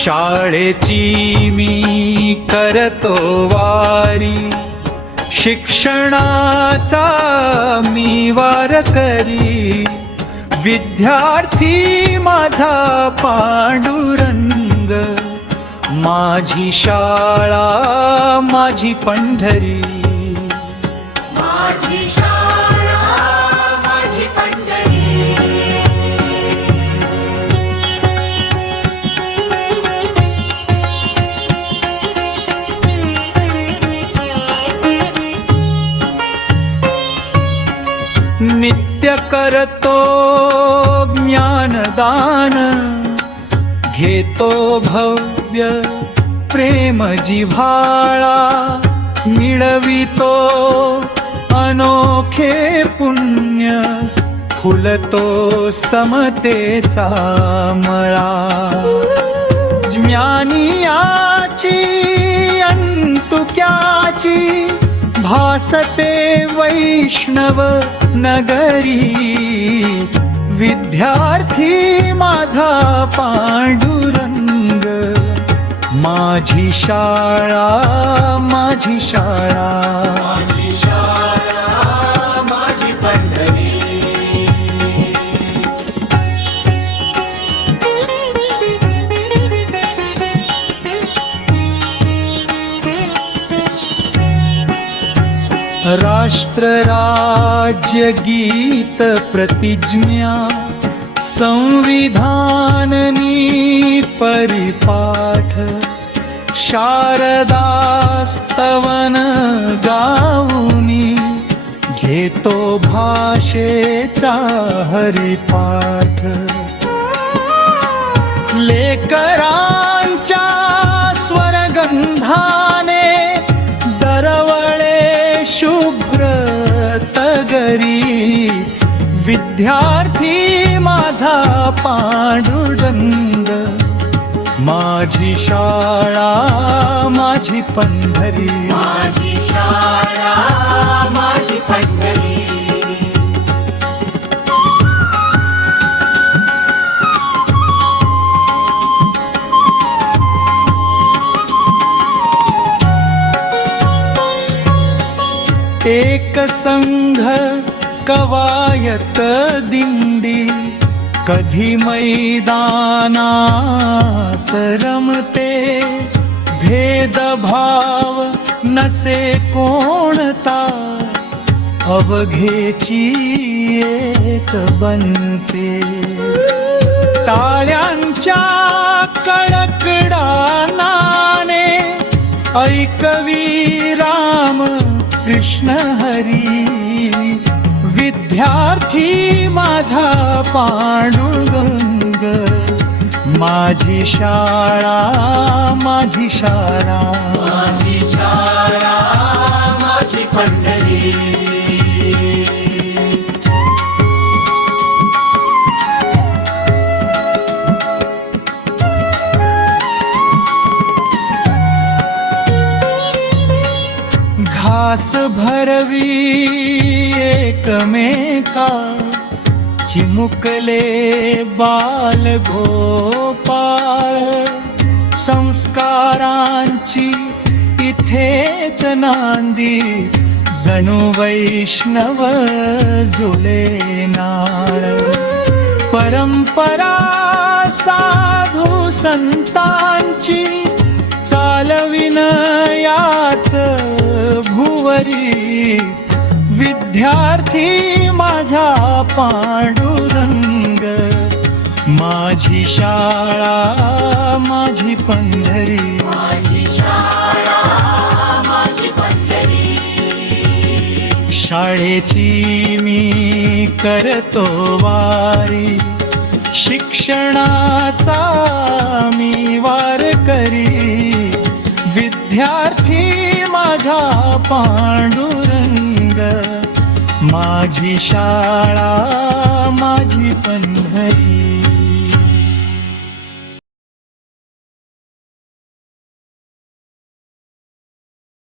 शाळेची मी करतो वारी, शिक्षणाचा मी वारकरी, विद्यार्थी माझा पांडुरंग, माझी शाळा माझी पंढरी, माझी शाळा माझी पंढरी. नित्य करतो ज्ञानदान, घेतो भव्य प्रेम जिव्हाळा, मिळवितो अनोखे पुण्य, फुलतो समतेचा मळा. ज्ञानियाची अंतुक्याची भासते वैष्णव नगरी, विद्यार्थी माझा पांडुरंग, माझी शाळा माझी शाळा, माझी शाळा माझी पंढरी. राष्ट्र राज्य गीत प्रतिज्ञा, संविधाननी परिपाठ, शारदास्तवन गाऊनी, घेतो भाषेचा हरिपाठ. लेकरांच्या स्वरगंधाने दरवळे शुभ्र तगरी, विद्यार्थी माझा पांडुरंग, माझी शाळा माझी पंढरी, माझी शाळा माझी पंढरी. एक संघ कवायत दिंडी, कधी मैदानात रमते, भेदभाव नसे कोणता, अवघेची एक बनते. टाळ्यांच्या कडकडानाने ऐकवी राम कृष्ण हरी, विद्यार्थी माझा पांडुरंग, माझी शाळा माझी शाळा, माझी शाळा माझी पंढरी. घास भरवी एकमेका, चिमुकले बाल गोपाळ, संस्कारांची इथेच नांदी, जणू वैष्णव जुळे नाळ. परंपरा साधू संतांची चालविनयाच भुवरी, विद्यार्थी माझा पांडुरंग, माझी शाळा माझी पंढरी, माझी शाळा माझी पंढरी. शाळेची मी करतो वारी, शिक्षणाचा मी वारकरी, विद्यार्थी माझा पांडुरंग, माझी शाळा माझी पंढरी.